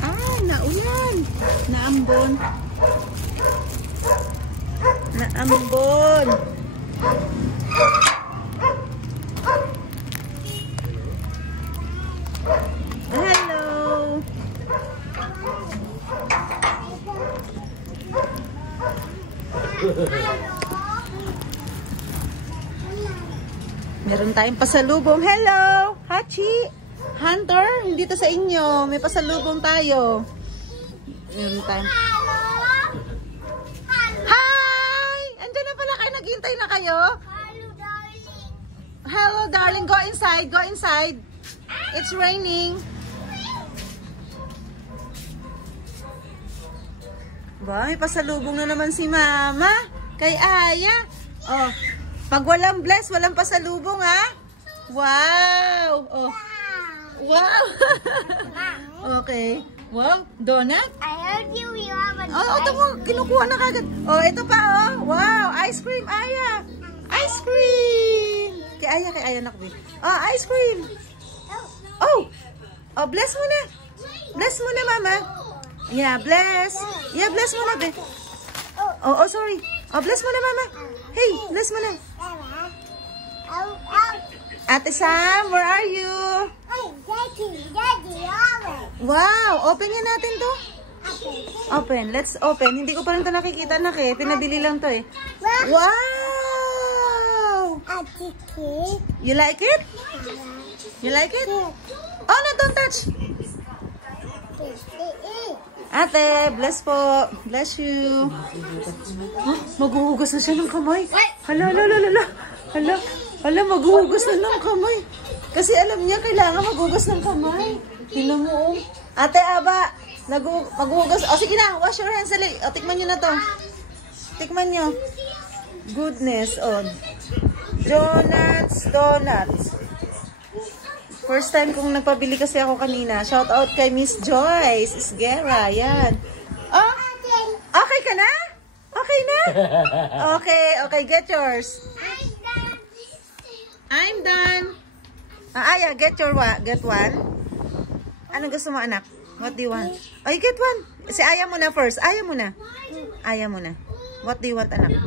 Ah, naulan. Naambon. Naambon. Hello. Meron tayong pasalubong. Hello, Hachi. Hunter, hindi to sa inyo. May pasalubong tayo. Meron tayong... Hi! Andiyan na pala kayo. Naghintay na kayo? Hello, darling. Go inside. Go inside. It's raining. Ba, may pasalubong na naman si Mama. Kay Aya. Oh, pag walang bless, walang pasalubong, ha? Wow! Oh. Wow! Okay. Wow, donut? I heard you have a Oh, ito mo, kinukuha na kagad. Oh, ito pa, oh. Wow, ice cream, Aya. Ice cream. Kay Aya nakbi. Oh, ice cream. Oh. Oh, bless mo na. Bless mo na, Mama. Yeah, bless. Yeah, bless mo na, be. Oh, sorry. Oh, bless mo na, Mama. Hey, bless mo na. Ate Sam, where are you? Wow, open nga natin to. Open, let's open. Hindi ko pa rin ito nakikita, Nak, pinabili lang to, eh. Wow! You like it? You like it? Oh, no, don't touch. Ate, bless po. Bless you. Huh? Maghuhugas na siya ng kamay. Hala, maghuhugas na ng kamay. Kasi alam niya, kailangan maghugas ng kamay. Tingnan mo, oh. Ate Aba, maghuhugas. O, sige na, wash your hands. Sali. O, tikman nyo na to. Tikman nyo. Goodness, oh. Donuts. First time kong nagpabili kasi ako kanina. Shout out kay Miss Joyce Isguera. Yan. Oh, okay ka na? Okay na? Okay, get yours. I'm done. Aya, get one. Ano gusto mo, anak? What do you want? Oh, you get one. Si Aya muna first. Aya muna. What do you want, anak?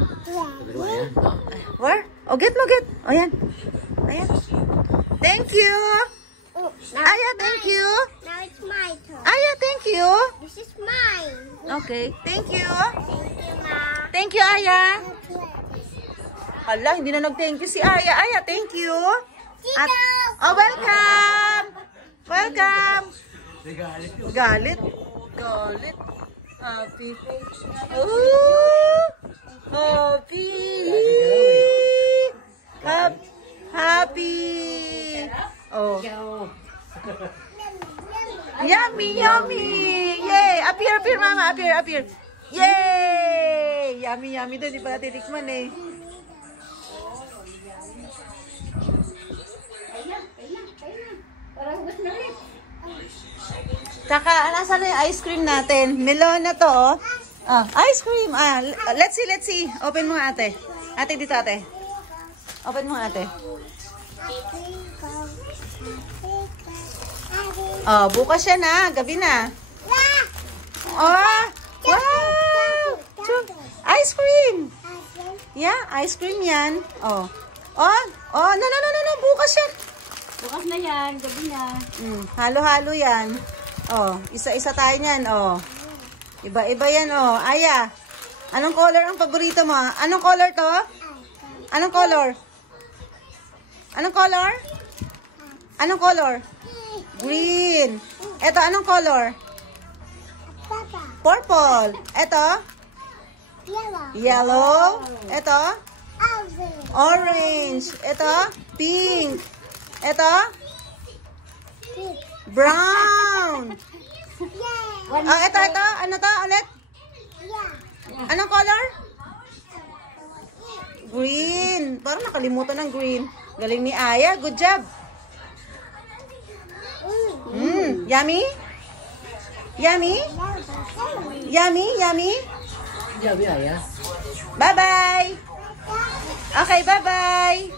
Where? Oh, get. Oh, yan. Ayan. Thank you. Aya, thank you. Now it's my turn. Aya, thank you. This is mine. Okay, thank you. Thank you, Ma. Thank you, Aya. Hala, hindi na nag-thank you si Aya. Aya, thank you. Oh, welcome. Galit. Happy. Oh, happy. Oh. Yummy. Yay. Appear, Mama. Appear. Yay. Yummy. Doon, di pa natin tikman, eh. Tsaka, nasa na yung ice cream natin? Melon na to, oh. Ice cream. Let's see. Open mo nga, ate. Ate, dito, ate. Open mo nga, ate. Oh, bukas siya na. Gabi na. Oh, wow. Ice cream. Yeah, ice cream yan. Oh, no. Bukas yan. Bukas na yan. Gabi na. Halo-halo yan. Oh, isa-isa tayo niyan. Oh, iba-iba yan. Oh, Aya. Anong color ang paborito mo? Anong color to? Anong color? Green. Ito, anong color? Purple. Ito? Yellow. Ito? Orange. Ito? Pink. Ito? Brown. Ito. Ano to ulit? Anong color? Green. Parang nakalimutan ng green. Galing ni Aya. Good job. Yummy? Yummy, Aya. Bye-bye. Okay, bye-bye.